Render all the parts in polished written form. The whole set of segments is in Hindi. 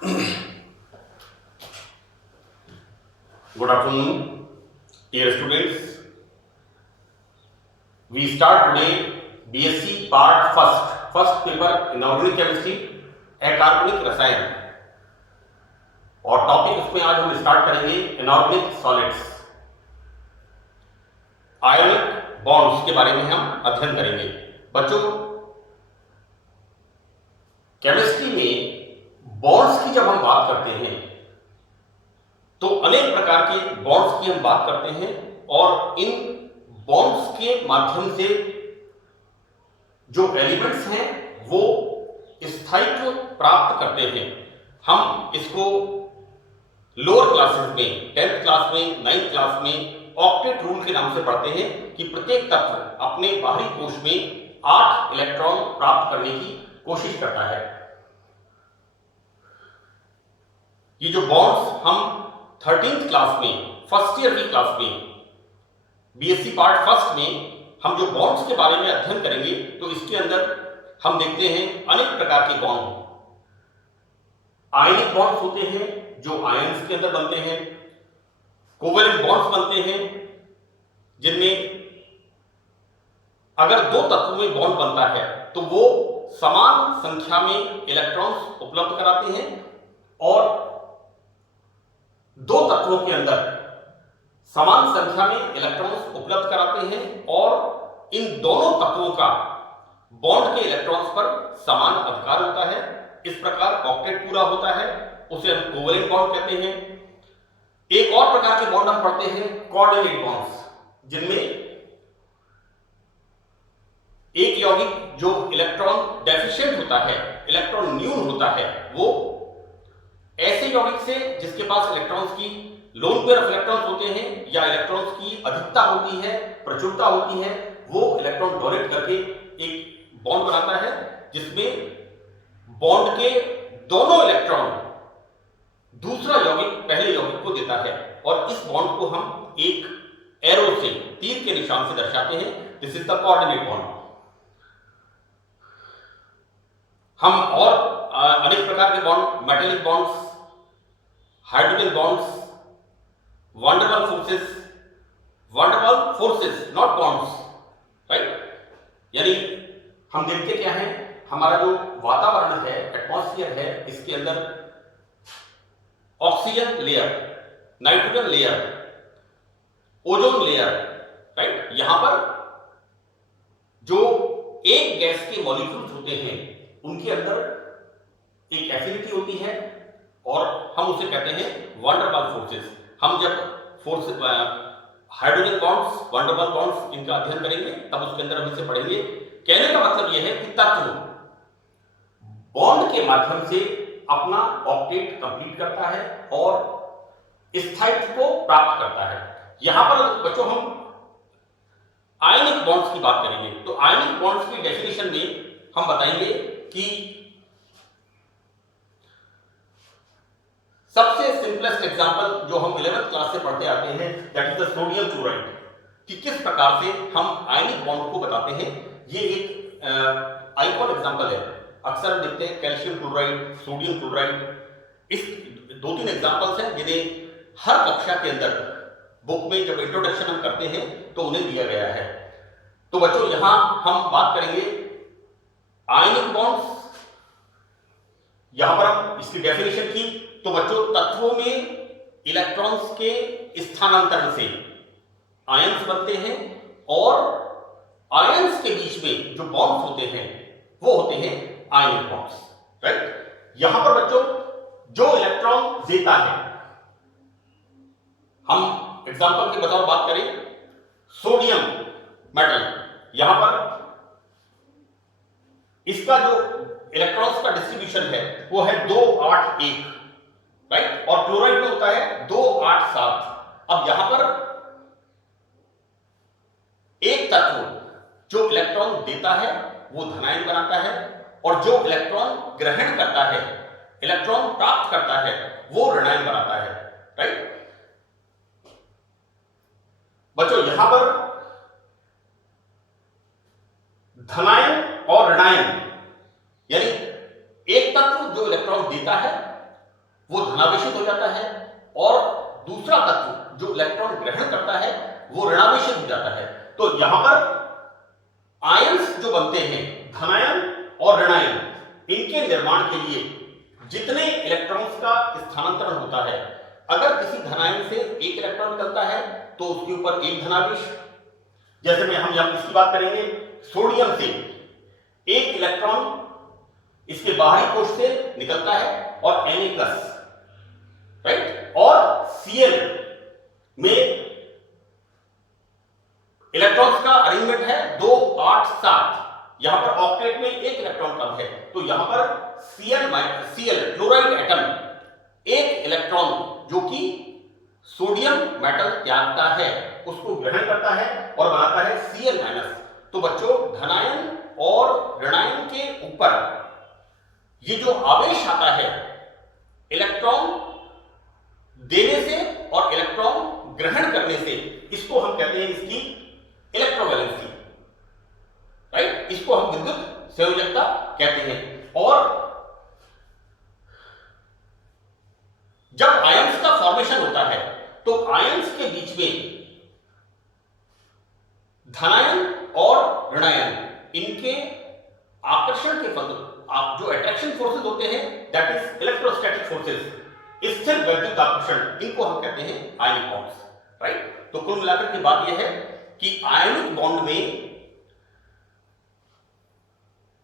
Good afternoon, dear students. We start today BSc Part First paper Inorganic Chemistry, अकार्बनिक रसायन, और टॉपिक उसमें आज हम स्टार्ट करेंगे इनऑर्गेनिक सॉलिड्स, आयोनिक बॉन्ड्स के बारे में हम अध्ययन करेंगे। बच्चों, केमिस्ट्री में बॉन्ड्स की जब हम बात करते हैं तो अनेक प्रकार के बॉन्ड्स की हम बात करते हैं और इन बॉन्ड्स के माध्यम से जो एलिमेंट्स हैं वो स्थायित्व प्राप्त करते हैं। हम इसको लोअर क्लासेस में 10th क्लास में 9th क्लास में ऑक्टेट रूल के नाम से पढ़ते हैं कि प्रत्येक तत्व अपने बाहरी कोश में 8 इलेक्ट्रॉन प्राप्त करने की कोशिश करता है। ये जो बॉन्ड्स हम 13th क्लास में फर्स्ट ईयर की क्लास में बीएससी पार्ट फर्स्ट में हम जो बॉन्ड्स के बारे में अध्ययन करेंगे तो इसके अंदर हम देखते हैं अनेक प्रकार के बॉन्ड। आयनिक बॉन्ड्स होते हैं जो आयंस के अंदर बनते हैं, कोवेलेंट बॉन्ड्स बनते हैं जिनमें अगर दो तत्वों में बॉन्ड बनता है तो वो समान संख्या में इलेक्ट्रॉन्स उपलब्ध कराते हैं, और दो तत्वों के अंदर समान संख्या में इलेक्ट्रॉन्स उपलब्ध कराते हैं और इन दोनों तत्वों का बॉन्ड के इलेक्ट्रॉन्स पर समान अधिकार होता है। इस प्रकार ऑक्टेट पूरा होता है, उसे हम कोवेलेंट बॉन्ड कहते हैं। एक और प्रकार के बॉन्ड हम पढ़ते हैं कोऑर्डिनेट बॉन्ड्स, जिनमें एक यौगिक जो इलेक्ट्रॉन डेफिशिएंट होता है, इलेक्ट्रॉन न्यून होता है, वो ऐसे यौगिक से जिसके पास इलेक्ट्रॉन्स की लोन पेयर ऑफ इलेक्ट्रॉन्स होते हैं या इलेक्ट्रॉन्स की अधिकता होती है, प्रचुरता होती है, वो इलेक्ट्रॉन डोनेट करके एक बॉन्ड बनाता है जिसमें बॉन्ड के दोनों इलेक्ट्रॉन दूसरा यौगिक पहले यौगिक को देता है, और इस बॉन्ड को हम एक एरो से, तीर के निशान से दर्शाते हैं। This is the coordinate bond. हम और अनेक प्रकार के bond, metallic bonds, hydrogen bonds, van der Waals forces not bonds, right. यानी हम देखते क्या है, हमारा जो वातावरण है, एटमॉस्फेयर है, इसके अंदर oxygen layer, nitrogen layer, ozone layer, right. यहां पर जो एक गैस के मॉलिक्यूल्स होते हैं उनके अंदर एक एफिनिटी होती है और हम उसे कहते हैं वंडरवॉल फोर्सेस। हम जब force hydrogen bonds, van der Waals bonds, इनका अध्ययन करेंगे तब उसके अंदर हम इसे पढ़ेंगे। कहने का मतलब यह है कि तत्व बॉन्ड के माध्यम से अपना ऑक्टेट कंप्लीट करता है और स्थायित्व को प्राप्त करता है। यहां पर बच्चों हम आयनिक बॉन्ड्स की बात करेंगे तो आयनिक बॉन्ड्स की डेफिनेशन में हम बताएंगे कि सबसे सिंपलेस्ट एग्जांपल जो हम 11th क्लास से पढ़ते आते हैं, that is the sodium chloride, कि किस प्रकार से हम आयनिक बॉन्ड को बताते हैं। ये एक आइकॉन एग्जांपल है। अक्सर देखते हैं कैल्शियम क्लोराइड, सोडियम क्लोराइड। इस 2-3 एग्जांपल्स हैं जिन्हें हर कक्षा के अंदर बुक में जब इंट्रोडक्शन हम करते हैं तो उन्हें दिया गया है। तो बच्चों, यहां हम बात करेंगे आयनिक बॉन्ड्स। यहां पर हम इसकी डेफिनेशन की तो बच्चों, तत्वों में इलेक्ट्रॉन्स के स्थानांतरण से आयंस बनते हैं और आयंस के बीच में जो बॉन्ड्स होते हैं वो होते हैं आयनिक बॉन्ड्स, राइट। यहां पर बच्चों जो इलेक्ट्रॉन देता है, हम एग्जांपल के बतौर बात करें सोडियम मेटल, यहां पर इसका जो इलेक्ट्रॉन्स का डिस्ट्रीब्यूशन है वो है 2-8-1, राइट, और क्लोराइड में होता है 2-8-7। अब यहां पर एक तत्व जो इलेक्ट्रॉन देता है वो धनायन बनाता है और जो इलेक्ट्रॉन ग्रहण करता है, इलेक्ट्रॉन प्राप्त करता है, वो ऋणायन बनाता है, राइट। बच्चों, यहां पर धनायन और ऋणायन, यानी एक तत्व जो इलेक्ट्रॉन देता है वो धनावेशित हो जाता है और दूसरा तत्व जो इलेक्ट्रॉन ग्रहण करता है वो ऋणावेशित हो जाता है। तो यहां पर आयंस जो बनते हैं, धनायन और ऋणायन, इनके निर्माण के लिए जितने इलेक्ट्रॉन्स का स्थानांतरण होता है, अगर किसी धनायन से एक इलेक्ट्रॉन निकलता है तो उसके ऊपर एक धनावेश, जैसे में हम यहां इसकी बात करेंगे, सोडियम से एक इलेक्ट्रॉन इसके बाहरी कोश से निकलता है और Na+, राइट, और Cl में इलेक्ट्रॉन्स का अरेंजमेंट है 2, 8, 7, यहां पर ऑक्टेट में एक इलेक्ट्रॉन कम है, तो यहां पर Cl क्लोराइड एटम एक इलेक्ट्रॉन जो कि सोडियम मेटल त्यागता है उसको ग्रहण करता है और बनाता है Cl-। तो बच्चों, धनायन और ऋणायन के ऊपर ये जो आवेश आता है इलेक्ट्रॉन देने से और इलेक्ट्रॉन ग्रहण करने से, इसको हम कहते हैं इसकी इलेक्ट्रोवैलेंसी, राइट, इसको हम विद्युत संयोजकता कहते हैं। और जब आयंस का फॉर्मेशन होता है तो आयंस के बीच में धनायन और ऋणायन, इनके आकर्षण के फल, आप जो अट्रैक्शन फोर्सेस होते हैं, दैट इज इलेक्ट्रोस्टैटिक फोर्सेस, स्थिर वैद्युत आकर्षण, इनको हम कहते हैं आयनिक बॉन्ड्स, राइट। तो कुल मिलाकर की बात यह है कि आयनिक बॉन्ड में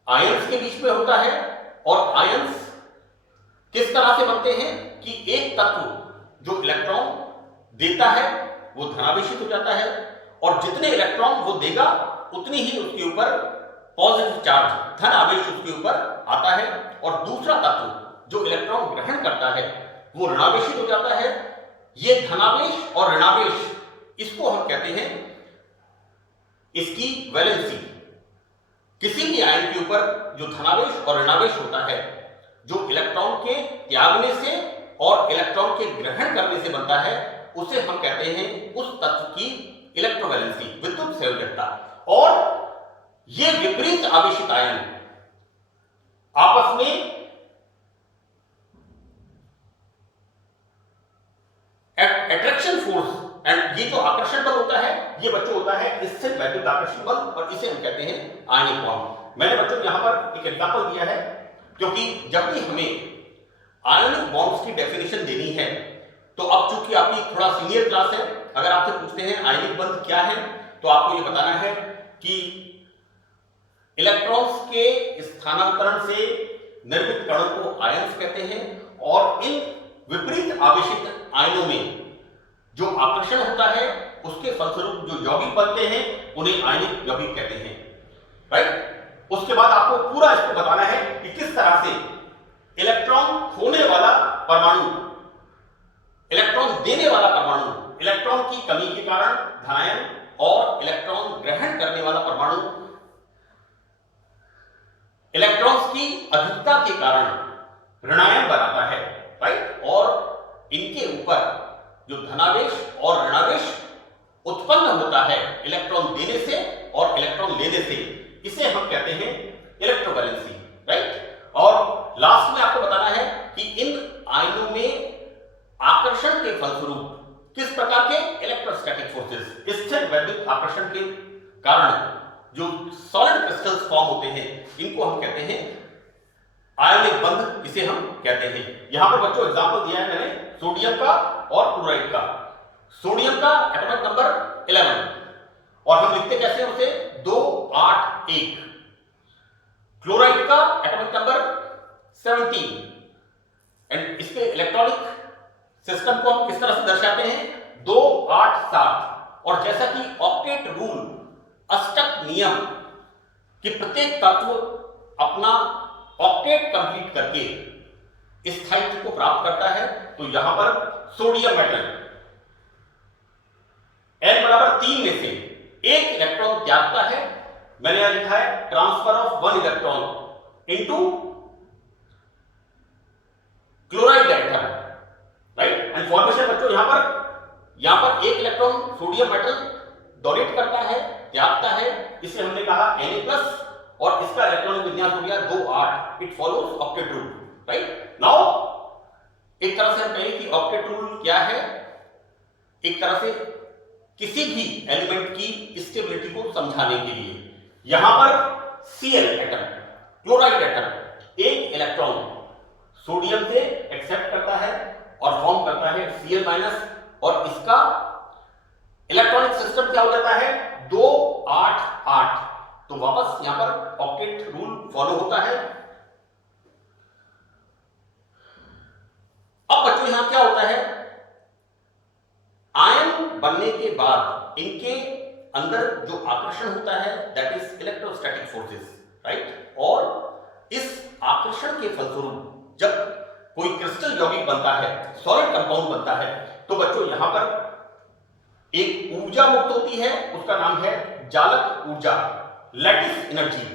आयंस के बीच में होता है और आयंस किस तरह से बनते हैं कि एक तत्व जो इलेक्ट्रॉन देता है वो धनावेशित हो जाता है और जितने इलेक्ट्रॉन वो देगा उतनी ही उसके ऊपर पॉजिटिव चार्ज, धन आवेश उसके ऊपर आता है, और दूसरा तत्व जो इलेक्ट्रॉन ग्रहण करता है वो ऋणावेशित हो जाता है। ये धनावेश और ऋणावेश, इसको हम कहते हैं इसकी वैलेंसी। किसी भी आयन के ऊपर जो धनावेश और ऋणावेश होता है, जो इलेक्ट्रॉन के त्यागने से और इलेक्ट्रॉन के ग्रहण करने से बनता है, उसे हम कहते हैं उस तत्व की इलेक्ट्रोवैलेंसी, विद्युत संयोजकता। और ये विपरीत आवेशित आयन आपस में अट्रैक्शन फोर्स एंड ये जो आकर्षण बल होता है, ये बच्चों होता है स्थिर वैद्युत आकर्षण बल, और इसे हम कहते हैं आयनिक बॉन्ड। मैंने बच्चों यहां पर एक एग्जांपल दिया है, क्योंकि जब भी हमें आयनिक बॉन्ड्स की डेफिनेशन देनी है, तो अब चूंकि आपकी थोड़ा सीनियर क्लास है, अगर आपसे पूछते हैं आयनिक बंध क्या है, तो आपको ये बताना है कि इलेक्ट्रॉन्स के स्थानांतरण से निर्मित कणों को आयंस कहते हैं, और इन विपरीत आवेशित आयनों में जो आकर्षण होता है उसके फलस्वरूप जो यौगिक बनते हैं उन्हें आयनिक यौगिक कहते हैं, राइट। उसके बाद आपको पूरा इसको बताना है कि किस तरह से इलेक्ट्रॉन खोने वाला परमाणु, इलेक्ट्रॉन देने वाला परमाणु, इलेक्ट्रॉन की कमी के कारण धनायन, और इलेक्ट्रॉन ग्रहण करने वाला परमाणु इलेक्ट्रॉन्स की अधिकता के कारण ऋणायन बनाता है, राइट। और इनके ऊपर जो धनावेश और ऋणावेश उत्पन्न होता है इलेक्ट्रॉन देने से और इलेक्ट्रॉन लेने से, इसे हम कहते हैं इलेक्ट्रोवैलेंसी, राइट। और लास्ट में आपको बताना है कि इन आयनों में आकर्षण के फलस्वरूप किस प्रकार के इलेक्ट्रोस्टैटिक फोर्सेस, स्थिर वैद्युत आकर्षण के कारण जो सॉलिड क्रिस्टल्स फॉर्म होते हैं, इनको हम कहते हैं आयनिक बंध, इसे हम कहते हैं। यहां पर बच्चों एग्जांपल दिया है मैंने सोडियम का और क्लोराइड का। सोडियम का एटॉमिक नंबर 11, और हम लिखते कैसे हैं उसे, 2, 8, 1। क्लोराइड का एटॉमिक नंबर 17, एंड इसके इलेक्ट्रॉनिक सिस्टम को हम किस तरह से दर्शाते हैं, 2, 8, 7। और जैसा कि ऑक्टेट रूल, अष्टक नियम, कि प्रत्येक तत्व अपना ऑक्टेट कंप्लीट करके स्थायित्व को प्राप्त करता है, तो यहां पर सोडियम मेटल n बराबर 3 में से एक इलेक्ट्रॉन त्यागता है। मैंने यहां लिखा है transfer of 1 electron into chloride atom, right. And formation बच्चों यहां पर एक इलेक्ट्रॉन सोडियम मेटल डोनेट करता है, त्यागता है, इसे हमने कहा Na+, और इसका इलेक्ट्रॉनिक विन्यास हो गया 2, 8। It follows octet rule, right. Now एक तरह एक तरह से किसी भी एलिमेंट की स्टेबिलिटी को समझाने के लिए। यहां पर Cl एटम, क्लोराइड एटम एक इलेक्ट्रॉन सोडियम से एक्सेप्ट करता है और फॉर्म करता है Cl माइनस, और इसका इलेक्ट्रॉनिक सिस्टम क्या हो जाता है 2 8 8। तो वापस यहां पर ऑक्टेट रूल फॉलो होता है। अब बच्चों यहां क्या होता है, आयन बनने के बाद इनके अंदर जो आकर्षण होता है that is electrostatic forces, right. और इस आकर्षण के फलस्वरूप जब कोई क्रिस्टल यौगिक बनता है, सॉलिड कंपाउंड बनता है, तो बच्चों यहां पर एक ऊर्जा मुक्त होती है, उसका नाम है जालक ऊर्जा, लैटिस एनर्जी।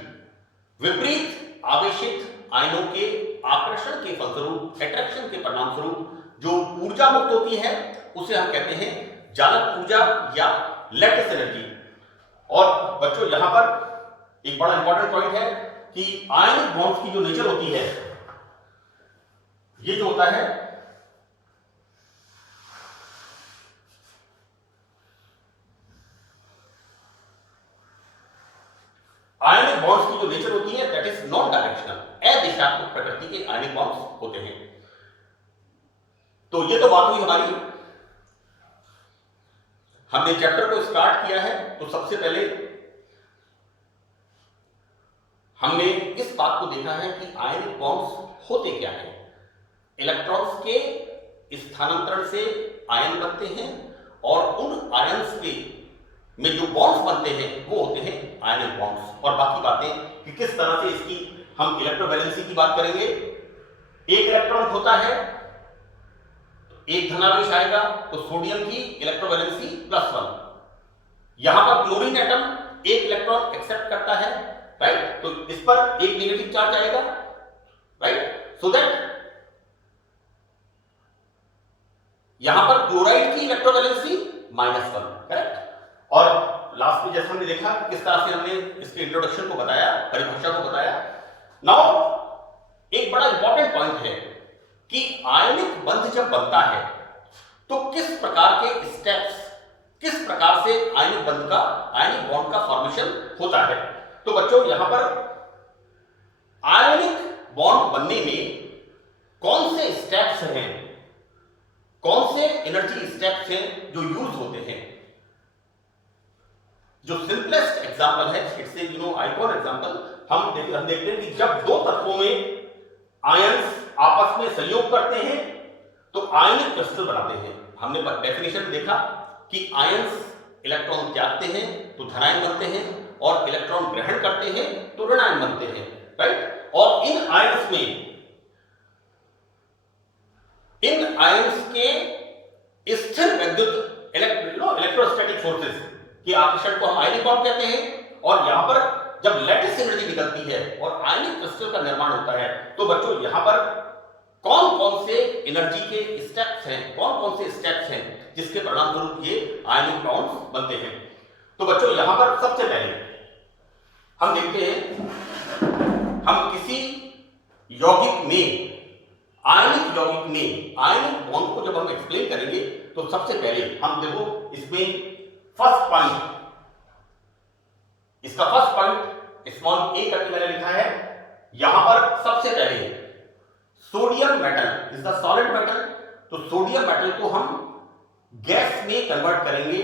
विपरीत आवेशित आयनों के आकर्षण के फलस्वरूप, अट्रैक्शन के परिणाम स्वरूप जो ऊर्जा मुक्त होती है उसे हम कहते हैं जालक ऊर्जा या लैटिस एनर्जी। और बच्चों यहां पर एक बड़ा इंपॉर्टेंट पॉइंट है कि आयनिक बॉन्ड्स की जो नेचर होती है, ये जो होता है आयनिक बॉन्ड्स की जो नेचर होती है दैट इज नॉन डायरेक्शनल, अदिशात्मक प्रकृति के आयनिक बॉन्ड्स होते हैं। तो ये तो बात हुई हमारी, हमने चैप्टर को स्टार्ट किया है। तो सबसे पहले हमने इस बात को देखा है कि आयनिक बॉन्ड्स होते क्या हैं। इलेक्ट्रॉन्स के स्थानांतरण से आयन बनते हैं और उन आयन्स के में जो बॉन्ड्स बनते हैं वो होते हैं आयनिक बॉन्ड्स। और बाकी बातें कि किस तरह से इसकी हम इलेक्ट्रोवैलेंसी की बात करेंगे। एक इलेक्ट्रॉन होता है, एक धनावेश आएगा तो सोडियम की इलेक्ट्रोवैलेंसी +1। यहां पर क्लोरीन एटम एक इलेक्ट्रॉन एक्सेप्ट करता है, राइट। तो इस पर एक नेगेटिव चार्ज आएगा, राइट। सो दैट यहां पर क्लोराइड की इलेक्ट्रोवैलेंसी -1, करेक्ट। और लास्ट में जैसे हमने देखा किस तरह से हमने इसके इंट्रोडक्शन को बताया, परिभाषा को बताया। नाउ एक बड़ा इंपॉर्टेंट पॉइंट है कि आयनिक बंध जब बनता है तो किस प्रकार के स्टेप्स, किस प्रकार से आयनिक बंध का, आयनिक बॉन्ड का फॉर्मेशन होता है। तो बच्चों यहां पर आयनिक बॉन्ड बनने में कौन से स्टेप्स हैं, कौन से एनर्जी स्टेप्स हैं जो यूज होते हैं। जो सिंपलेस्ट एग्जांपल है, इट्स ए आइकॉन एग्जांपल। हम देखते हैं कि जब दो तत्वों में आयंस आपस में संयोग करते हैं तो आयनिक क्रिस्टल बनाते हैं। हमने डेफिनेशन में देखा कि आयंस इलेक्ट्रॉन त्यागते हैं तो धनायन बनते हैं और इलेक्ट्रॉन ग्रहण करते हैं तो ऋणायन बनते हैं, राइट। और इन आयंस के स्थिर विद्युत इलेक्ट्रोस्टैटिक फोर्सेस के आकर्षण को हम आयनिक बॉन्ड कहते हैं। और यहां पर जब लैटिस एनर्जी निकलती है और आयनिक क्रिस्टल का निर्माण होता है तो बच्चों यहां पर कौन कौन से एनर्जी के स्टेप्स हैं, कौन कौन से स्टेप्स हैं जिसके परिणाम स्वरूप ये आयनिक बॉन्ड्स बनते हैं। तो बच्चों यहां पर सबसे पहले हम देखते हैं, हम किसी यौगिक में, आयनिक यौगिक में आयनिक बॉन्ड को जब हम एक्सप्लेन करेंगे तो सबसे पहले हम देखो इसमें फर्स्ट पॉइंट, इसका फर्स्ट पॉइंट स्मॉल ए करके मैंने लिखा है। यहां पर सबसे पहले sodium metal is the solid metal. तो सोडियम मेटल को हम गैस में कन्वर्ट करेंगे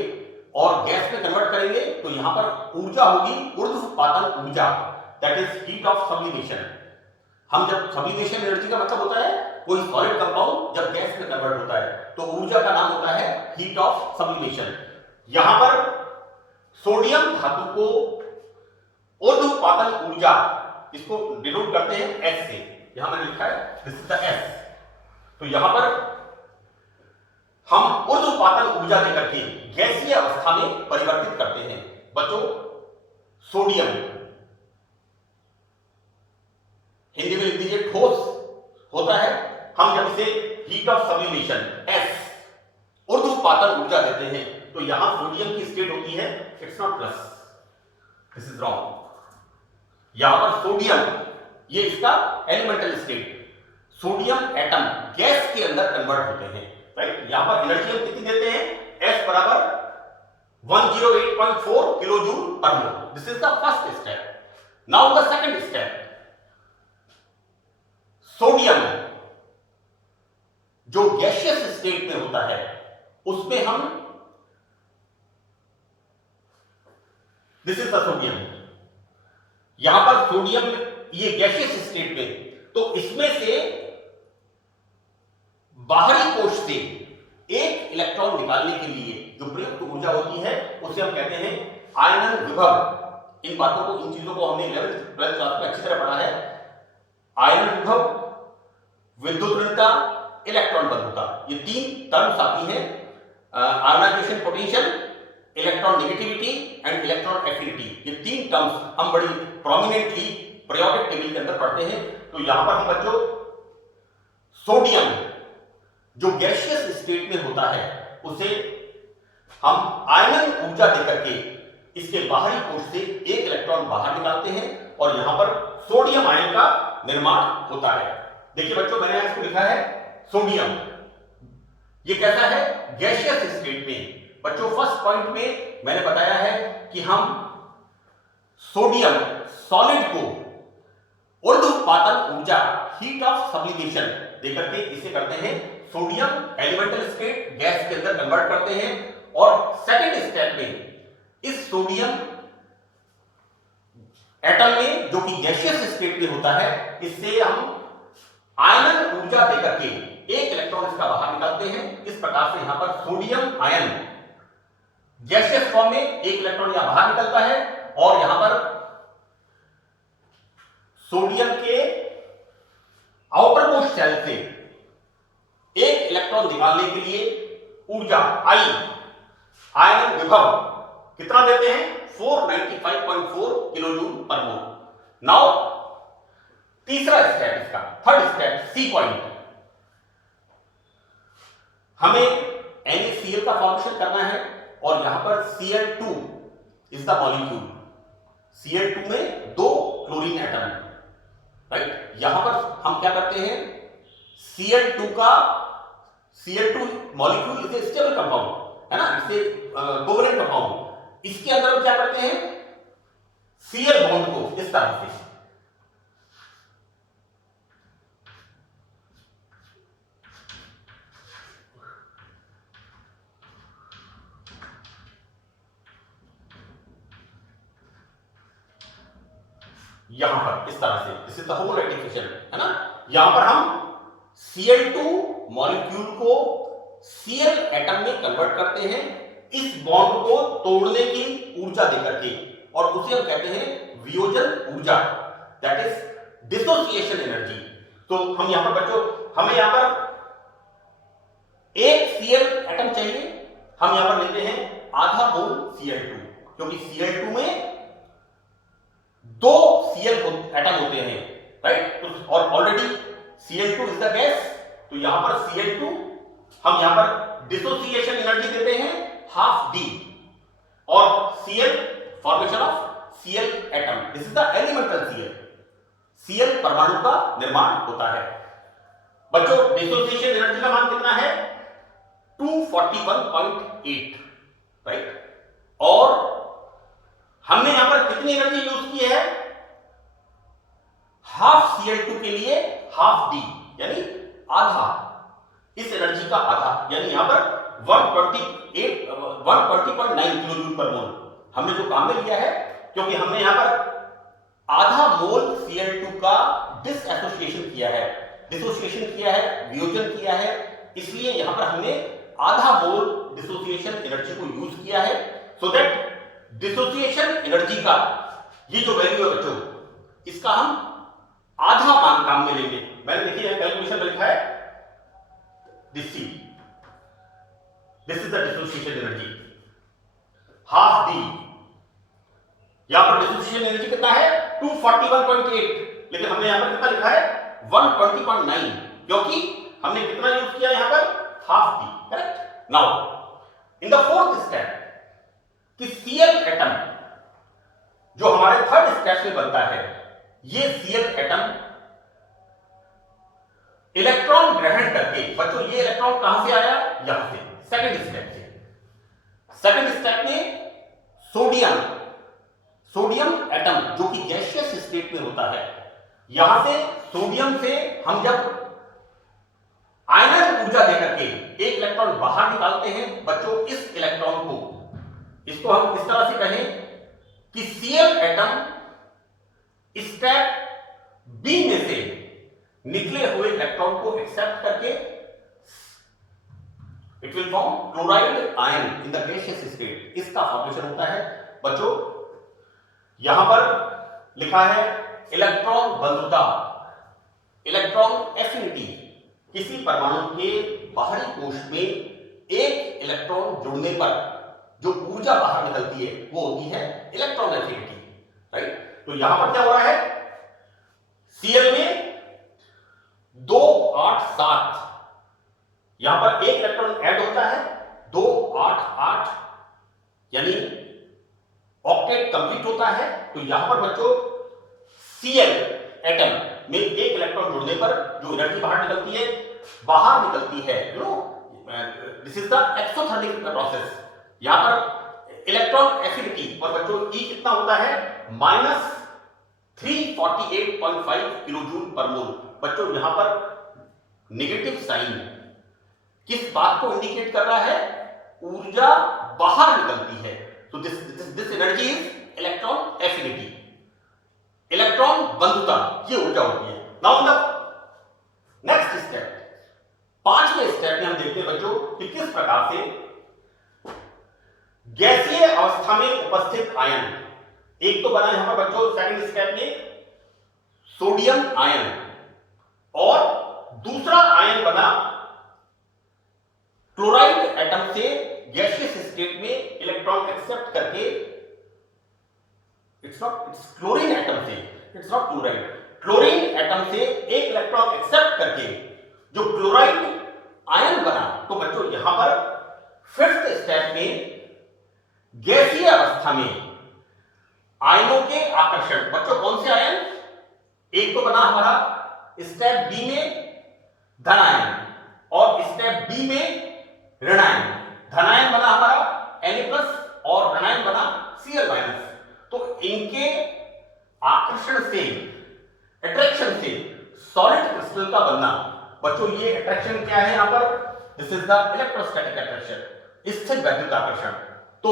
और गैस में कन्वर्ट करेंगे तो यहां पर ऊर्जा होगी ऊर्ध्वपातन ऊर्जा, that is heat of sublimation. हम जब सब्लिमेशन एनर्जी का मतलब होता है कोई सॉलिड कंपाउंड जब गैस में कन्वर्ट होता है तो ऊर्जा का नाम होता है हीट ऑफ सब्लिमेशन। यहां पर सोडियम धातु को ऊर्ध्वपातन ऊर्जा, इसको डिनोट करते हैं S से। यहां मैंने लिखा है दिस इज द S। तो यहां पर हम ऊर्ध्वपातन ऊर्जा देकर के गैसीय अवस्था में परिवर्तित करते हैं। बच्चों सोडियम हिंदी में लिख दीजिए ठोस होता है। हम जब इसे हीट ऑफ सब्लिमेशन S ऊर्ध्वपातन ऊर्जा देते हैं तो यहां सोडियम की स्टेट होती है it's not plus, this is wrong. यहां पर सोडियम ये इसका elemental state, sodium atom gas के अंदर कन्वर्ट होते हैं, राइट। यहां पर एनर्जी हम कितनी देते हैं S बराबर 108.4 kilo joule per mole. This is the first step. Now the second step, sodium जो गैसियस स्टेट में होता है उसमें हम, दिस इज द सोडियम, यहां पर सोडियम ये गैसियस स्टेट में, तो इसमें से बाहरी कोश से एक इलेक्ट्रॉन निकालने के लिए जो प्रयुक्त ऊर्जा होती है उसे हम कहते हैं आयनन विभव। इन बातों को, इन चीजों को हमने 11th 12th क्लास में अच्छी तरह पढ़ा है। आयनन विभव, विद्युत ऋणता, इलेक्ट्रॉन बंधुता, ये तीन टर्म्स आती हैं। Ionization potential, electron negativity and electron affinity, ये तीन टर्म्स हम बड़ी प्रोमिनेंटली पीरियोडिक टेबल के अंदर पढ़ते हैं। तो यहां पर हम बच्चों सोडियम जो गैसियस स्टेट में होता है उसे हम आयनन ऊर्जा देकर के इसके बाहरी कोश से एक इलेक्ट्रॉन बाहर निकालते हैं और यहां पर सोडियम आयन का निर्माण होता है। देखिए बच्चों, मैंने इसको लिखा है सोडियम, ये कैसा है, गैसियस स्टेट में। बच्चों फर्स्ट पॉइंट में मैंने बताया है कि हम सोडियम सॉलिड को ऊर्ध्वपातन ऊर्जा, हीट ऑफ सब्लिमेशन देकर के इसे करते हैं सोडियम एलिमेंटल स्टेट, गैस के अंदर कन्वर्ट करते हैं। और सेकंड स्टेप में इस सोडियम एटम में जो कि गैसियस स्टेट में होता है, इससे हम आयनन ऊर्जा देकर के एक इलेक्ट्रॉन इसका बाहर निकालते हैं। इस प्रकार से यहां पर सोडियम आयन गैसियस फॉर्म में एक इलेक्ट्रॉन यहां बाहर निकलता है और यहां पर सोडियम के आउटर मोस्ट शेल से एक इलेक्ट्रॉन निकालने के लिए ऊर्जा आई, आयनन विभव कितना देते हैं, 495.4 किलो जूल पर मोल। नाउ तीसरा स्टेप, इसका थर्ड स्टेप, सी पॉइंट, हमें NaCl का फॉर्मेशन करना है और यहां पर Cl2 is the molecule. Cl2 में दो क्लोरीन एटम, राइट। यहां पर हम क्या करते हैं, Cl2 मॉलिक्यूल इसे स्टेबल कंपाउंड है ना, इसे कोवलेंट कंपाउंड, इसके अंदर हम क्या करते हैं, Cl बॉन्ड को इस तरह से यहां पर इस तरह से, this is the whole rectification है ना। यहां पर हम Cl2 मॉलिक्यूल को Cl एटम में कन्वर्ट करते हैं इस बॉन्ड को तोड़ने की ऊर्जा देकर के, और उसे हम कहते हैं वियोजन ऊर्जा, दैट इज डिसोसिएशन एनर्जी। तो हम यहां पर बच्चों, हमें यहां पर एक Cl एटम चाहिए, हम यहां पर लेते हैं आधा मोल Cl2, क्योंकि Cl2 में दो Cl एटम होते हैं, राइट। तो और already Cl2 is the gas, तो यहां पर Cl2 हम यहां पर डिसोसिएशन एनर्जी देते हैं हाफ डी, और Cl formation of Cl atom, this is the elemental Cl परमाणु का निर्माण होता है। बच्चों डिसोसिएशन एनर्जी का मान कितना है, 241.8, राइट। और हमने यहां पर कितनी एनर्जी यूज की है, हाफ Cl2 के लिए हाफ डी, यानी आधा, इस एनर्जी का आधा, यानी यहां पर 120.9 किलो जूल पर मोल हमने जो काम में लिया है, क्योंकि हमने यहां पर आधा मोल Cl2 का डिसएसोसिएशन किया है, डिसोसिएशन किया है, वियोजन किया है, इसलिए यहां पर हमने आधा मोल डिसोसिएशन एनर्जी को यूज किया है, सो दैट डिसोसिएशन एनर्जी का ये जो वैल्यू है बच्चों, इसका हम आधा मान काम में लेंगे। मैंने देखिए कैलकुलेशन में लिखा है this is the dissociation energy, half D. यहां पर डिसोसिएशन एनर्जी कितना है, 241.8, लेकिन हमने यहां पर कितना लिखा है, 120.9, क्योंकि हमने कितना यूज किया यहां पर, half D, correct. Now in the fourth step कि Cl एटम जो हमारे थर्ड स्टेप में बनता है, ये Cl एटम इलेक्ट्रॉन ग्रहण करके, बच्चों ये इलेक्ट्रॉन कहां से आया, यहां से, सेकंड स्टेप से, सेकंड स्टेप में सोडियम एटम जो कि गैसियस स्टेट में होता है, यहां से सोडियम से हम जब आयनन ऊर्जा देकर के एक इलेक्ट्रॉन बाहर निकालते हैं बच्चों, इस इलेक्ट्रॉन को, इसको हम इस तरह से कहें कि Cl एटम स्टेप बी में से निकले हुए इलेक्ट्रॉन को एक्सेप्ट करके it will form chloride ion in the gaseous state. इसका फॉर्मेशन होता है बच्चों, यहां पर लिखा है इलेक्ट्रॉन बंधुता, इलेक्ट्रॉन एफिनिटी। किसी परमाणु के बाहरी कोश में एक इलेक्ट्रॉन जुड़ने पर जो ऊर्जा बाहर निकलती है वो होती है इलेक्ट्रॉन एफिनिटी, राइट। तो यहां पर क्या हो रहा है, Cl में 2 8 7, यहां पर एक इलेक्ट्रॉन ऐड होता है, 2 8 8 यानी ऑक्टेट कंप्लीट होता है। तो यहां पर बच्चों Cl एटम में एक इलेक्ट्रॉन जुड़ने पर जो एनर्जी बाहर निकलती है, you know, this is the exothermic process. यहां पर इलेक्ट्रॉन एफिनिटी और बच्चों E कितना होता है, -348.5 किलोजूल पर मोल। बच्चों यहां पर नेगेटिव साइन किस बात को इंडिकेट कर रहा है, ऊर्जा बाहर निकलती है। तो this energy is electron affinity, electron बंधुता, ये ऊर्जा होती है। नाउ द नेक्स्ट स्टेप, पांचवें स्टेप में हम देखते हैं बच्चों कि किस प्रकार से गैसीय अवस्था में उपस्थित आयन, एक तो बना यहां पर बच्चों सेकंड स्टेप में सोडियम आयन, और दूसरा आयन बना क्लोराइड एटम से गैसियस स्टेट में इलेक्ट्रॉन एक्सेप्ट करके, इट्स क्लोरीन एटम से, it's not chloride, chlorine atom से एक इलेक्ट्रॉन एक्सेप्ट करके जो क्लोराइड आयन बना। तो बच्चों यहां पर फिफ्थ स्टेप में गैसीय अवस्था में आयनों के आकर्षण, बच्चों कौन से आयन, एक तो बना हमारा स्टेप बी में धन आयन और स्टेप बी में ऋण आयन। धन आयन बना हमारा Na+ और ऋण आयन बना Cl-। तो इनके आकर्षण से, अट्रैक्शन से सॉलिड क्रिस्टल का बनना। बच्चों ये अट्रैक्शन क्या है यहां पर, this is the electrostatic attraction, स्थिर वैद्युत आकर्षण। तो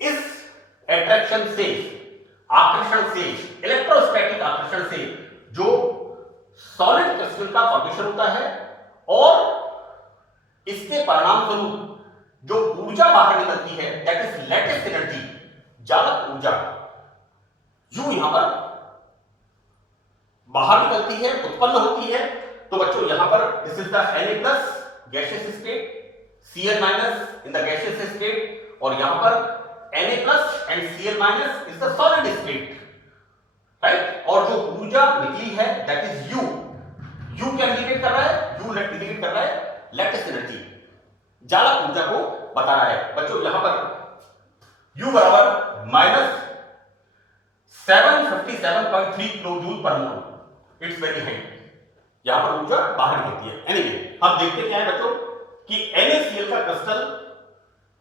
इस अट्रैक्शन से, आकर्षण से, इलेक्ट्रोस्टैटिक आकर्षण से जो सॉलिड क्रिस्टल का फॉर्मेशन होता है और इसके परिणाम स्वरूप जो ऊर्जा बाहर निकलती है, दैट इज लैटिस एनर्जी, जालक ऊर्जा, जो यहां पर बाहर निकलती है, उत्पन्न होती है। तो बच्चों यहां पर this is the Na+ gaseous state, Cl- in the gaseous state, और यहां पर Na+ and Cl- is the solid state, right. और जो ऊर्जा निकली है दैट इज U क्या इंडिकेट कर रहा है, U इंडिकेट कर रहा है लैटिस एनर्जी, जालक ऊर्जा को बता रहा है। बच्चों यहां पर U बराबर -757.3 किलोजूल पर मोल, इट्स वेरी हाई, यहां पर ऊर्जा बाहर निकलती है। एनीवे अब देखते क्या है बच्चों कि NaCl का क्रिस्टल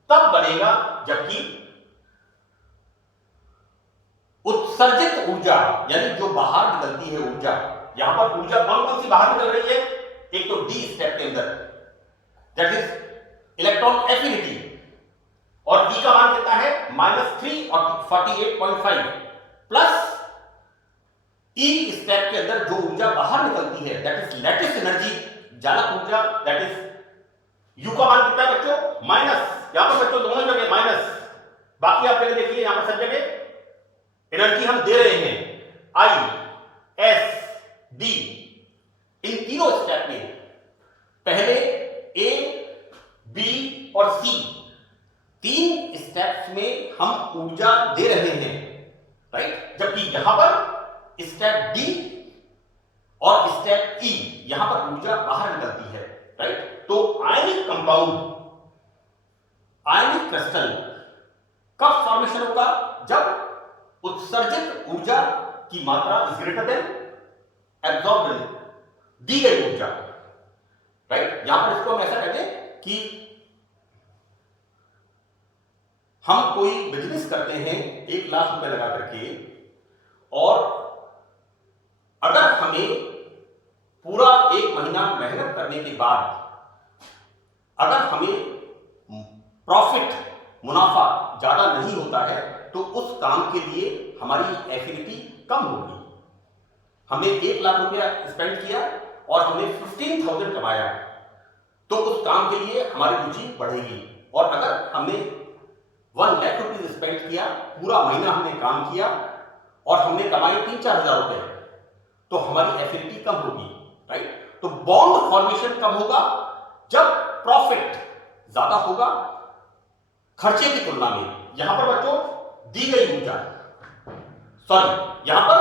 तब बनेगा जबकि उत्सर्जित ऊर्जा, यानी जो बाहर निकलती है ऊर्जा, यहां पर ऊर्जा कौन कौन सी बाहर निकल रही है, एक तो डी स्टेप के अंदर दैट इज इलेक्ट्रॉन एफिनिटी, और E का मान कितना है -348.5, प्लस E स्टेप के अंदर जो ऊर्जा बाहर निकलती है दैट इज लैटिस एनर्जी, जालक ऊर्जा, दैट इज U का मान कितना है बच्चों माइनस, यहां पर बच्चों दोनों जगह माइनस, बाकी आप पहले देखिए यहां पर सब जगह एनर्जी हम दे रहे हैं I, S, D, इन तीनों स्टेप में पहले A, B और C, तीन स्टेप्स में हम ऊर्जा दे रहे हैं, राइट। जबकि यहां पर स्टेप D और स्टेप E, यहां पर ऊर्जा बाहर निकलती है, राइट। तो आयनिक कंपाउंड, आयनिक क्रिस्टल कब फॉर्मेशन होगा, जब उत्सर्जित ऊर्जा की मात्रा इज ग्रेटर देन एब्जॉर्ब्ड, दी गई ऊर्जा, राइट। यहां पर इसको हम ऐसा कहते हैं कि हम कोई बिजनेस करते हैं 1 लाख रुपए लगा करके, और अगर हमें पूरा 1 महीना मेहनत करने के बाद अगर हमें प्रॉफिट मुनाफा ज्यादा नहीं होता है, तो उस काम के लिए हमारी एफिनिटी कम होगी। हमने 1 लाख रुपया स्पेंड किया और हमने 15,000 कमाया, तो उस काम के लिए हमारी रुचि बढ़ेगी। और अगर हमने 1 लाख रुपये स्पेंड किया, पूरा महीना हमने काम किया और हमने कमाए 3-4 हजार रुपए, तो हमारी एफिनिटी कम होगी, राइट। तो बॉन्ड फॉर्मेशन कब होगा? जब प्रॉफिट ज्यादा होगा खर्चे की तुलना में। यहां पर बच्चों दी गई ऊर्जा, यहां पर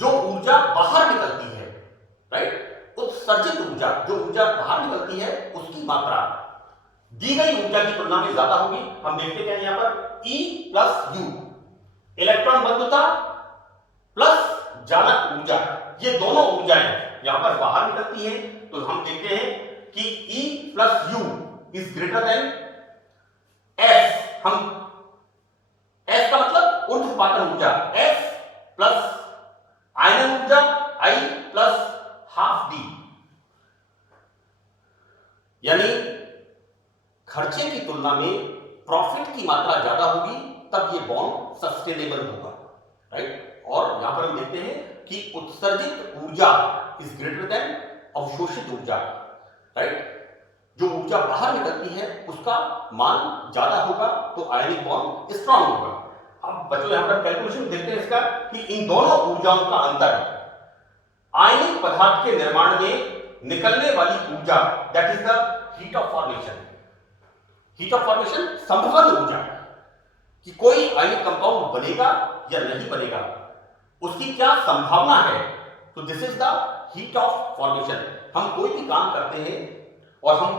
जो ऊर्जा बाहर निकलती है, राइट, उत्सर्जित ऊर्जा, जो ऊर्जा बाहर निकलती है उसकी मात्रा दी गई ऊर्जा की तुलना में ज्यादा होगी। हम देखते हैं यहां पर E प्लस U, इलेक्ट्रॉन बंधुता प्लस चालक ऊर्जा, ये दोनों ऊर्जाएं यहां पर बाहर निकलती हैं। तो हम देखते हैं कि E plus U is greater than S। हम S का मतलब ऊर्ध्वपातन ऊर्जा, S प्लस आयनन ऊर्जा I प्लस हाफ D, यानी खर्चे की तुलना में प्रॉफिट की मात्रा ज्यादा होगी, तब ये बॉन्ड सस्टेनेबल होगा, राइट। और यहां पर हम देखते हैं कि उत्सर्जित ऊर्जा इज ग्रेटर देन अवशोषित ऊर्जा, राइट। जो ऊर्जा बाहर निकलती है उसका मान ज्यादा होगा, तो आयनिक बॉन्ड स्ट्रांग होगा। अब बच्चों यहां पर कैलकुलेशन देखते हैं इसका कि इन दोनों ऊर्जाओं का अंतर आयनिक पदार्थ के निर्माण में निकलने वाली ऊर्जा, that is the heat of formation. Heat of formation संभवन ऊर्जा, कि कोई आयनिक कंपाउंड बनेगा या नहीं बनेगा, उसकी क्या संभावना है। तो this is the heat of formation. हम कोई भी काम करते हैं और हम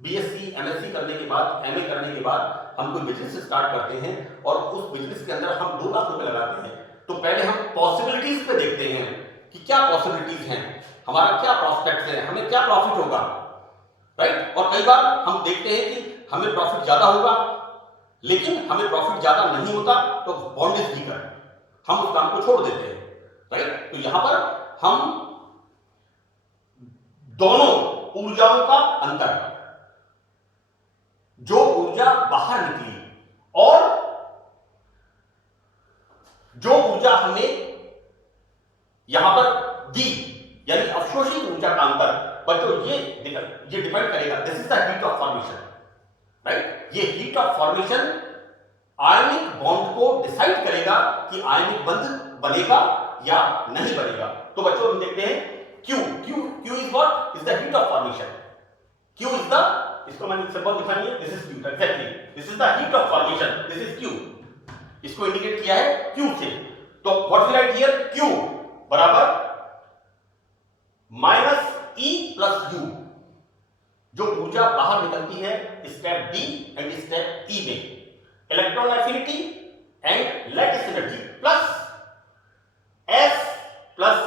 बीएससी एमएससी करने के बाद, एमए करने के बाद हम कोई बिजनेस स्टार्ट करते हैं और उस बिजनेस के अंदर हम 2 लाख रुपए लगाते हैं, तो पहले हम पॉसिबिलिटीज पे देखते हैं कि क्या पॉसिबिलिटीज हैं, हमारा क्या प्रॉस्पेक्ट है, हमें क्या प्रॉफिट होगा, राइट। और कई बार हम देखते हैं कि हमें प्रॉफिट ज्यादा होगा, लेकिन हमें प्रॉफिट ज्यादा नहीं होता, तो बॉन्ड इज वीकर, हम उस काम को छोड़ देते हैं, राइट। तो यहां पर हम दोनों ऊर्जाओं का अंतर, जो ऊर्जा बाहर निकली और जो ऊर्जा हमने यहां पर दी, यानी अवशोषित ऊर्जा का अंतर, बच्चों ये डिपेंड करेगा, this is the heat of formation, right. ये हीट ऑफ फॉर्मेशन आयनिक बॉन्ड को डिसाइड करेगा कि आयनिक बंध बनेगा या नहीं बनेगा। तो बच्चों हम देखते हैं Q is what? Is the heat of formation. Q is the, इसको मैंने सिंबल दिखाई है, this is Q, exactly. This is the heat of formation. This is Q. इसको इंडिकेट किया है Q से। तो what we write here? Q बराबर माइनस E प्लस U, जो ऊर्जा बाहर निकलती है step D and step E में, electron affinity and lattice energy, plus S plus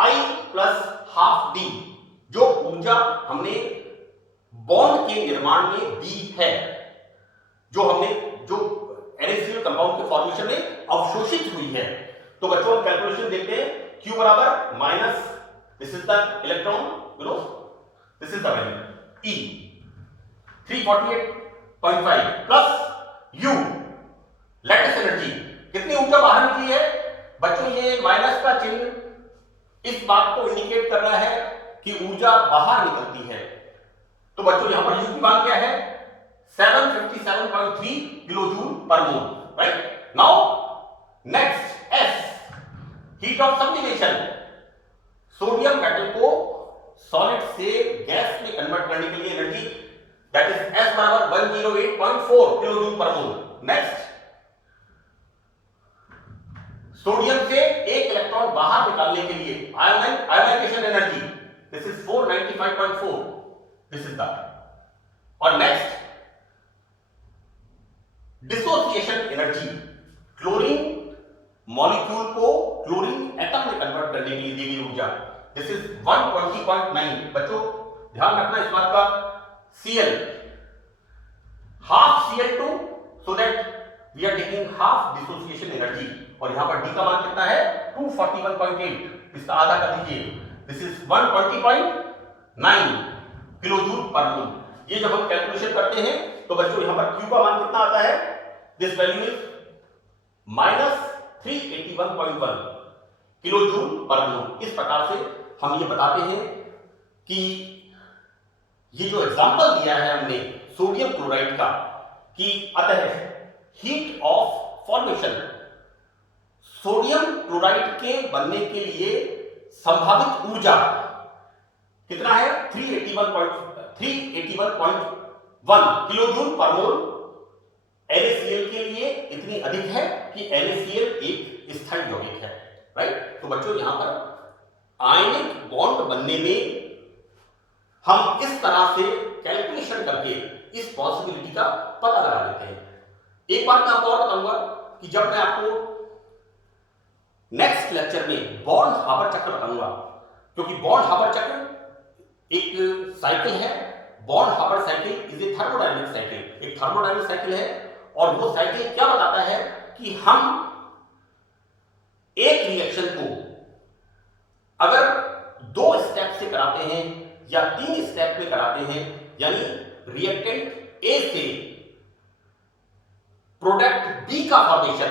I plus half D, जो ऊर्जा हमने बॉन्ड के निर्माण में दी है, जो NaCl कंपाउंड के फॉर्मेशन में अवशोषित हुई है। तो बच्चों हम कैलकुलेशन देखते हैं, Q बराबर minus, this is the electron, this is the value E 348.5 plus U lattice energy, कितनी ऊर्जा बाहर निकली है बच्चों। ये माइनस का चिन्ह इस बात को इंडिकेट कर रहा है कि ऊर्जा बाहर निकलती है। तो बच्चों यहां पर U की मान क्या है? 757.3 kilo joule per mole, right. Now next S, heat of sublimation, sodium metal को सॉलिड से गैस में कन्वर्ट करने के लिए एनर्जी, दैट इज S बराबर 108.4 किलो जूल पर मोल। नेक्स्ट, सोडियम से एक इलेक्ट्रॉन बाहर निकालने के लिए ionisation energy, this is 495.4, this is the. और next, dissociation energy, chlorine molecule को क्लोरीन एटम में कन्वर्ट करने के लिए दी गई ऊर्जा, दिस इज 120.9। बच्चों ध्यान रखना इस बात का, Cl half Cl2 so that we are taking half dissociation energy, और यहां पर डी का मान कितना है 241.8, इसका आधा कर दीजिए, this is 120.9 kilo joule per मोल। ये जब हम कैलकुलेशन करते हैं तो बच्चों यहां पर Q का मान कितना आता है, this value is -381.1 kilo joule per mole. इस प्रकार से हम ये बताते हैं कि ये जो एग्जांपल दिया है हमने सोडियम क्लोराइड का, कि अतः heat of formation, sodium chloride के बनने के लिए संभावित ऊर्जा कितना है 381.1 किलो जूल पर मोल NaCl के लिए इतनी अधिक है कि NaCl एक स्थायी यौगिक है, राइट। तो बच्चों यहां पर आयनिक बॉन्ड बनने में हम इस तरह से कैलकुलेशन करके इस पॉसिबिलिटी का पता लगा लेते हैं। एक बात मैं आपको और बताऊंगा कि जब मैं आपको नेक्स्ट लेक्चर में बॉन्ड हाबर चक्र बताऊंगा, क्योंकि बॉन्ड हाबर चक्र एक साइकिल है, बॉन्ड Haber cycle is a thermodynamic cycle, एक थर्मोडायनेमिक साइकिल है, और वो साइकिल क्या बताता है कि हम एक रिएक्शन को अगर 2 स्टेप से कराते हैं या 3 स्टेप में कराते हैं, यानी रिएक्टेंट ए से प्रोडक्ट बी का फॉर्मेशन,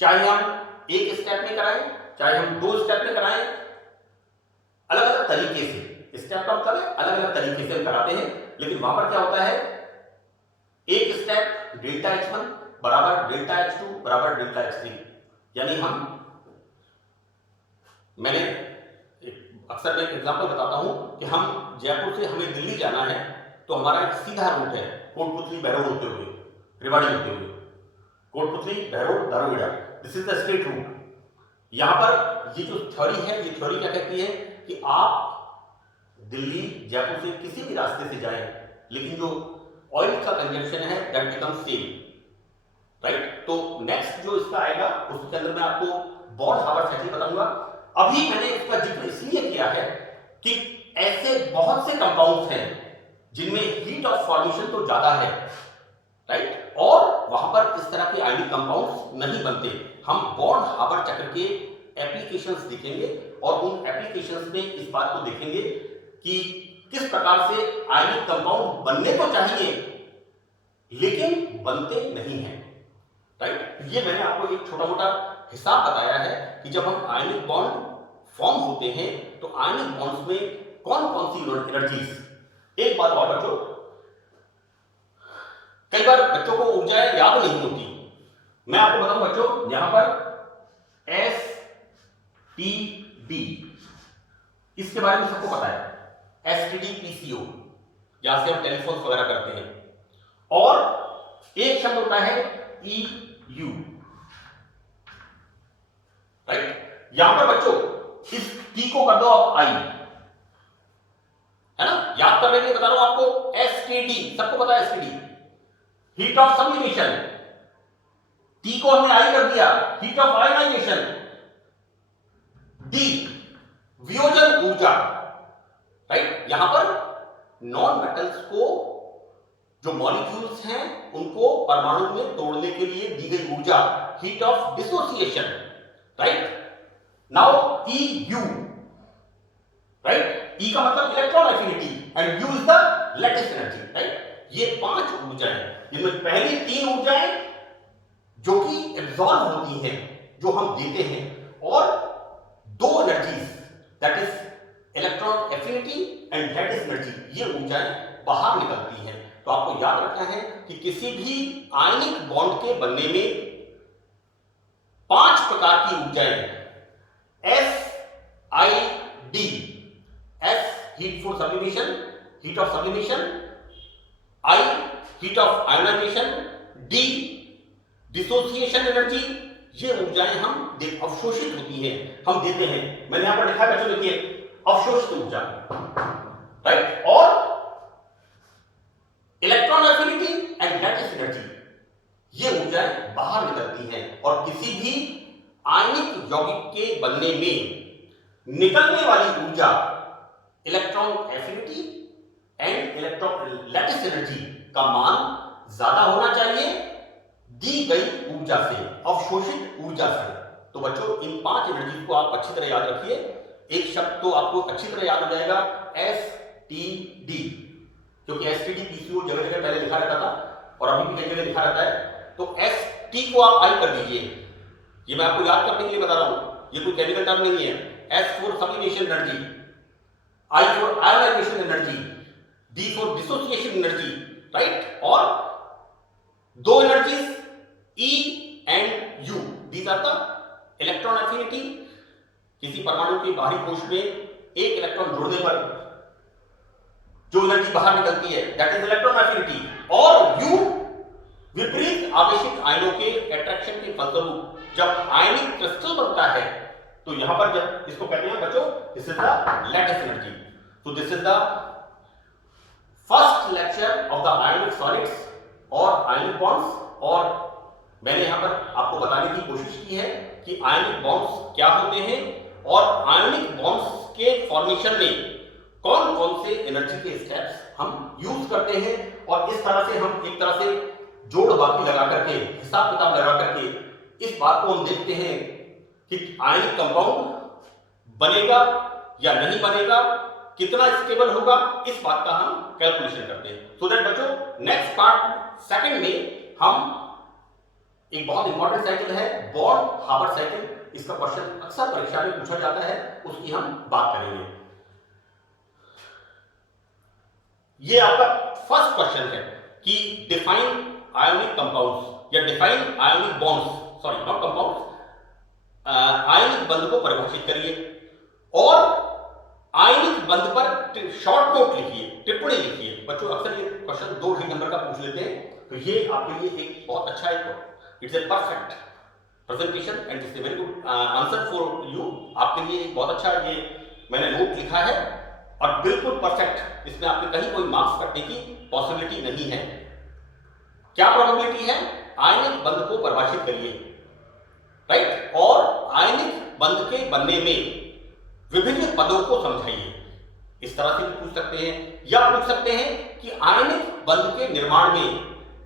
चाहे हम एक स्टेप में कराएं चाहे हम 2 स्टेप में कराएं, अलग अलग तरीके से, स्टेप का मतलब है अलग अलग तरीके से हम कराते हैं, लेकिन वहां पर क्या होता है, एक स्टेप डेल्टा H1 बराबर डेल्टा H2 बराबर डेल्टा H3, यानी मैंने अक्सर मैं एक एग्जांपल बताता हूं कि हम जयपुर से हमें दिल्ली जाना है, तो हमारा एक सीधा रूट है कोटपुतली बहरोड होते हुए, रेवाड़ी होते हुए, कोटपुतली बहरोड दारोगेड़ा, this is the straight route. यहां पर ये जो थ्योरी है, ये थ्योरी क्या कहती है कि आप दिल्ली जयपुर से किसी भी रास्ते से जाएं, लेकिन जो ऑयल का कंजम्पशन है दैट बिकम्स सेम, राइट। तो नेक्स्ट जो इसका आएगा उसके अंदर मैं आपको बॉन्ड हाबर साइकिल बताऊंगा। अभी मैंने इसका जिक्र इसलिए किया है कि ऐसे बहुत से कंपाउंड्स हैं जिनमें हीट ऑफ फॉर्मेशन तो ज्यादा है, राइट, और वहां पर इस तरह के आयनिक कंपाउंड्स नहीं बनते। हम बॉन्ड हाबर चक्र के एप्लीकेशंस देखेंगे और उन एप्लीकेशंस में इस बात को देखेंगे कि किस प्रकार से आयनिक कंपाउंड बनने को चाहिए लेकिन बनते नहीं हैं, राइट। ये मैंने आपको एक छोटा मोटा हिसाब बताया है कि जब हम आयनिक बॉन्ड फॉर्म होते हैं तो आयनिक बॉन्ड्स में कौन कौन सी एनर्जीज। एक बात और बच्चों, कई बार बच्चों को ऊर्जाएं याद नहीं होती, मैं आपको बताऊं बच्चों, यहां पर STD, इसके बारे में सबको पता है, STD PCO, जहां से हम टेलीफोन वगैरह करते हैं, और एक शब्द होता है EU, राइट। यहां पर बच्चों इस T को कर दो आप I, है ना, याद करने के लिए बता रहा हूं आपको, STD सबको पता है, STD heat of sublimation, T को हमने I कर दिया, हीट ऑफ आयनाइजेशन, D वियोजन ऊर्जा, राइट। यहां पर नॉन मेटल्स को जो मॉलिक्यूल्स हैं उनको परमाणु में तोड़ने के लिए दी गई ऊर्जा, heat of dissociation, right. Now EU, right, E का मतलब electron affinity and U is the lattice energy, right. ये 5 ऊर्जाएं, जिनमें पहली 3 ऊर्जाएं जो कि एब्जॉर्ब होती हैं, जो हम देते हैं, और 2 energies that is electron affinity and lattice energy, ये ऊर्जाएं बाहर निकलती हैं। तो आपको याद रखना है कि किसी भी आयनिक बॉन्ड के बनने में 5 प्रकार की ऊर्जाएं, SID, S heat for sublimation, heat of sublimation, I heat of ionisation, D dissociation energy, ये ऊर्जाएं हम अवशोषित होती हैं, हम देते हैं। मैंने यहां पर लिखा है बच्चों, देखिए अवशोषित ऊर्जा, राइट, और electron affinity and lattice energy, ये ऊर्जाएं बाहर निकलती हैं। और किसी भी आयनिक यौगिक के बनने में निकलने वाली ऊर्जा electron affinity and electron lattice energy का मान ज्यादा होना चाहिए दी गई ऊर्जा से, अवशोषित ऊर्जा से। तो बच्चों इन 5 एनर्जी को आप अच्छी तरह याद रखिए। एक शब्द तो आपको अच्छी तरह याद हो जाएगा, STD, क्योंकि STD PCO जगह जगह पहले लिखा रहता था और अभी भी कई जगह लिखा रहता है। तो ST को आप I कर दीजिए, ये मैं आपको याद करने के लिए बता रहा हूं, ये कोई केमिकल टर्म नहीं है। S for sublimation energy, I for ionisation energy, D for dissociation energy, right. और 2 energies E and U, these are the electron affinity. किसी परमाणु के बाहरी कोश में एक इलेक्ट्रॉन जुड़ने पर जो एनर्जी बाहर निकलती है, दैट इज इलेक्ट्रॉन एफिनिटी। और U विपरीत आवेशित आयनों के अट्रैक्शन के फलस्वरूप जब आयनिक क्रिस्टल बनता है, तो यहां पर जब इसको कहते हैं बच्चों, this is the lattice energy. तो this is the first lecture of the ionic solids और आयनिक बॉन्ड्स। और मैंने यहां पर आपको बताने की कोशिश की है कि आयनिक बॉन्ड्स क्या होते हैं और आयनिक बॉन्ड्स के फॉर्मेशन में कौन कौन से एनर्जी के स्टेप्स हम यूज करते हैं। और इस तरह से हम एक तरह से जोड़ बाकी लगा करके, हिसाब किताब लगा करके इस बात को हम देखते हैं कि आयनिक कंपाउंड बनेगा या नहीं बनेगा, कितना स्टेबल होगा, इस बात का हम कैलकुलेशन करते हैं। सो दैट बच्चों नेक्स्ट पार्ट सेकंड में हम एक बहुत इंपॉर्टेंट साइकिल है बॉर्न हार्बर साइकिल, इसका क्वेश्चन अक्सर परीक्षा में पूछा जाता है, उसकी हम बात करेंगे। ये आपका फर्स्ट क्वेश्चन है कि डिफाइन आयोनिक कंपाउंड्स या define ionic bonds, sorry not compounds, ionic बंध को परिभाषित करिए और आयनिक बंध पर शॉर्ट नोट लिखिए, टिप्पणी लिखिए। बच्चों अक्सर ये क्वेश्चन 2 नंबर का पूछ लेते हैं, तो ये आपके लिए एक बहुत अच्छा है, it's a perfect presentation and it's a very good answer for you. आपके लिए एक बहुत अच्छा ये मैंने नोट लिखा है और बिल्कुल परफेक्ट, इसमें आपके कहीं कोई मार्क्स कटने की पॉसिबिलिटी नहीं है। क्या प्रोबेबिलिटी है? आयनिक बंध को परिभाषित करिए, राइट, और आयनिक बंध के बनने में विभिन्न पदों को समझाइए। इस तरह से भी पूछ सकते हैं, या पूछ सकते हैं कि आयनिक बंध के निर्माण में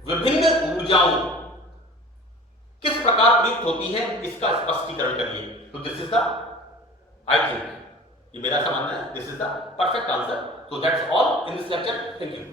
विभिन्न ऊर्जाओं किस प्रकार प्रयुक्त होती है, इसका स्पष्टीकरण करिए। तो this is the, I think, ये मेरा ऐसा मानना है, this is the perfect answer. So that's all in this lecture. Thank you.